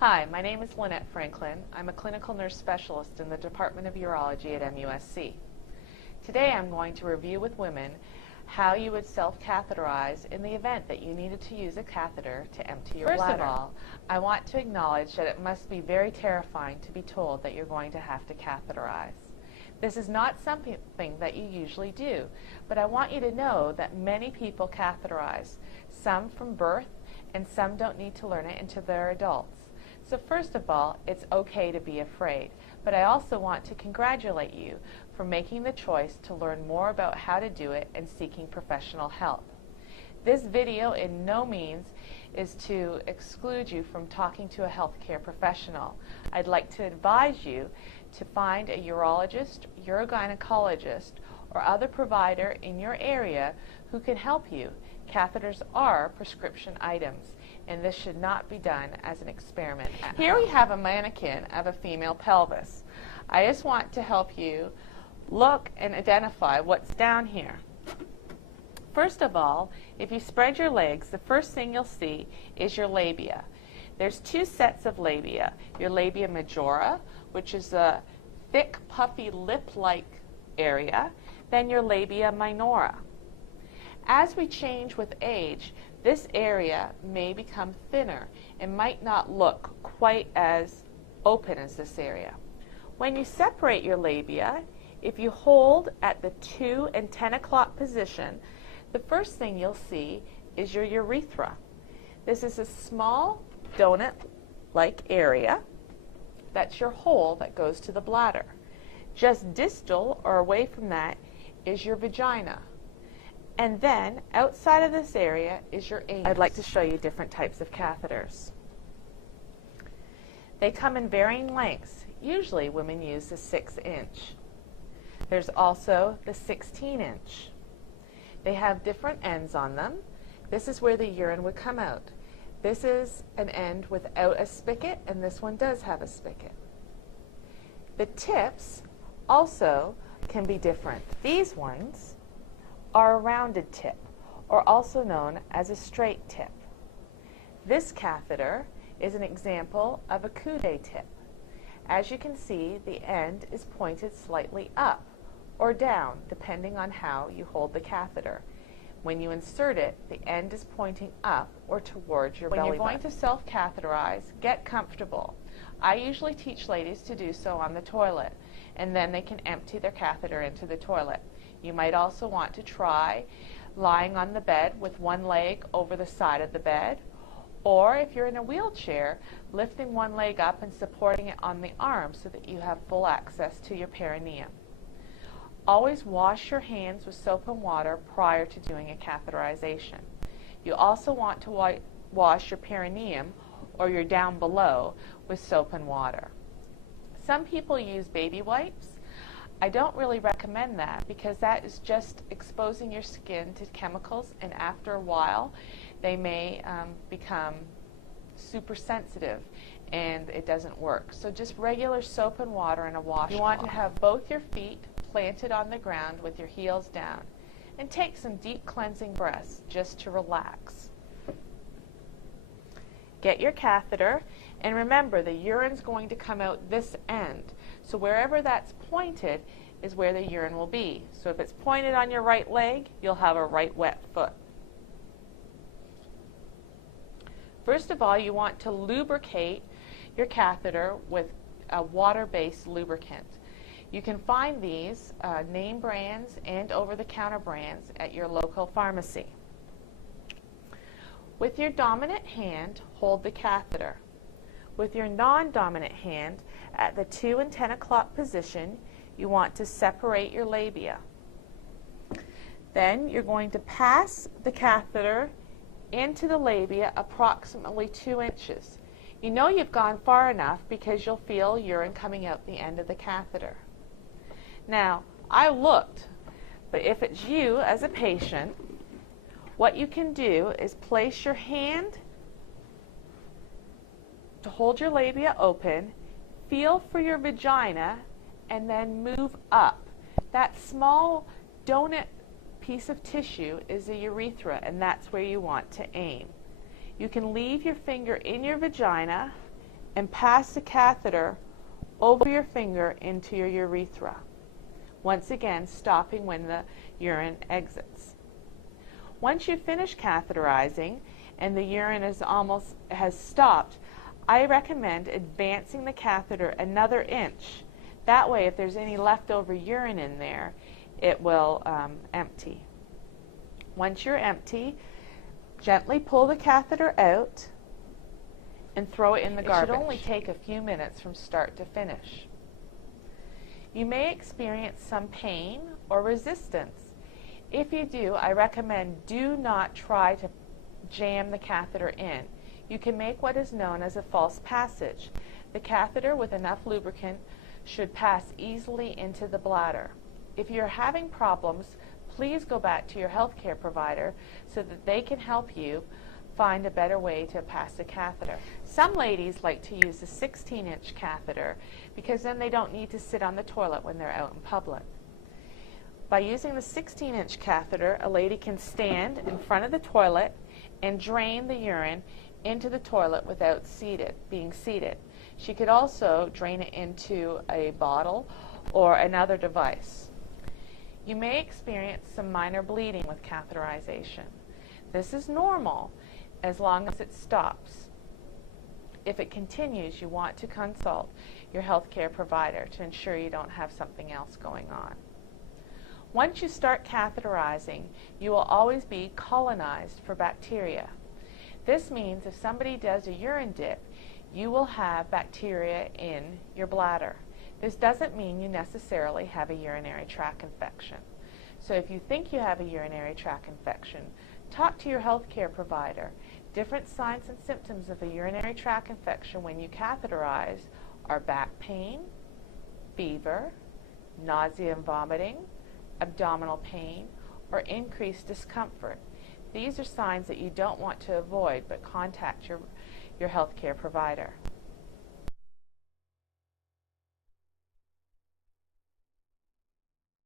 Hi, my name is Lynette Franklin. I'm a clinical nurse specialist in the Department of Urology at MUSC. Today I'm going to review with women how you would self-catheterize in the event that you needed to use a catheter to empty your bladder. First of all, I want to acknowledge that it must be very terrifying to be told that you're going to have to catheterize. This is not something that you usually do, but I want you to know that many people catheterize, some from birth and some don't need to learn it until they're adults. So first of all, it's okay to be afraid, but I also want to congratulate you for making the choice to learn more about how to do it and seeking professional help. This video in no means is to exclude you from talking to a healthcare professional. I'd like to advise you to find a urologist, urogynecologist, or other provider in your area who can help you. Catheters are prescription items, and this should not be done as an experiment. Here we have a mannequin of a female pelvis. I just want to help you look and identify what's down here. First of all, if you spread your legs, the first thing you'll see is your labia. There's two sets of labia. Your labia majora, which is a thick, puffy, lip-like area, then your labia minora. As we change with age, this area may become thinner and might not look quite as open as this area. When you separate your labia, if you hold at the 2 and 10 o'clock position, the first thing you'll see is your urethra. This is a small donut-like area. That's your hole that goes to the bladder. Just distal or away from that is your vagina. And then, outside of this area is your anus. I'd like to show you different types of catheters. They come in varying lengths. Usually women use the 6-inch. There's also the 16-inch. They have different ends on them. This is where the urine would come out. This is an end without a spigot, and this one does have a spigot. The tips also can be different. These ones are a rounded tip, or also known as a straight tip. This catheter is an example of a coude tip. As you can see, the end is pointed slightly up or down, depending on how you hold the catheter. When you insert it, the end is pointing up or towards your belly button. When you're going to self-catheterize, get comfortable. I usually teach ladies to do so on the toilet, and then they can empty their catheter into the toilet. You might also want to try lying on the bed with one leg over the side of the bed, or if you're in a wheelchair, lifting one leg up and supporting it on the arm so that you have full access to your perineum. Always wash your hands with soap and water prior to doing a catheterization. You also want to wash your perineum or your down below with soap and water. Some people use baby wipes. I don't really recommend that because that is just exposing your skin to chemicals, and after a while they may become super sensitive and it doesn't work. So just regular soap and water and a washcloth. You want to have both your feet planted on the ground with your heels down, and take some deep cleansing breaths just to relax. Get your catheter, and remember the urine's going to come out this end. So wherever that's pointed is where the urine will be. So if it's pointed on your right leg, you'll have a right wet foot. First of all, you want to lubricate your catheter with a water-based lubricant. You can find these name brands and over-the-counter brands at your local pharmacy. With your dominant hand, hold the catheter. With your non-dominant hand, at the 2 and 10 o'clock position, you want to separate your labia. Then you're going to pass the catheter into the labia approximately 2 inches. You know you've gone far enough because you'll feel urine coming out the end of the catheter. Now, I looked, but if it's you as a patient, what you can do is place your hand to hold your labia open, feel for your vagina, and then move up. That small donut piece of tissue is the urethra, and that's where you want to aim. You can leave your finger in your vagina and pass the catheter over your finger into your urethra, once again stopping when the urine exits. Once you finish catheterizing and the urine has stopped, I recommend advancing the catheter another inch. That way, if there's any leftover urine in there, it will empty. Once you're empty, gently pull the catheter out and throw it in the garbage. It should only take a few minutes from start to finish. You may experience some pain or resistance. If you do, I recommend do not try to jam the catheter in. You can make what is known as a false passage. The catheter with enough lubricant should pass easily into the bladder. If you're having problems, please go back to your healthcare provider so that they can help you find a better way to pass the catheter. Some ladies like to use a 16-inch catheter because then they don't need to sit on the toilet when they're out in public. By using the 16-inch catheter, a lady can stand in front of the toilet and drain the urine into the toilet without being seated. She could also drain it into a bottle or another device. You may experience some minor bleeding with catheterization. This is normal as long as it stops. If it continues, you want to consult your healthcare provider to ensure you don't have something else going on. Once you start catheterizing, you will always be colonized for bacteria. This means if somebody does a urine dip, you will have bacteria in your bladder. This doesn't mean you necessarily have a urinary tract infection. So if you think you have a urinary tract infection, talk to your healthcare provider. Different signs and symptoms of a urinary tract infection when you catheterize are back pain, fever, nausea and vomiting, abdominal pain, or increased discomfort. These are signs that you don't want to avoid, but contact your healthcare provider.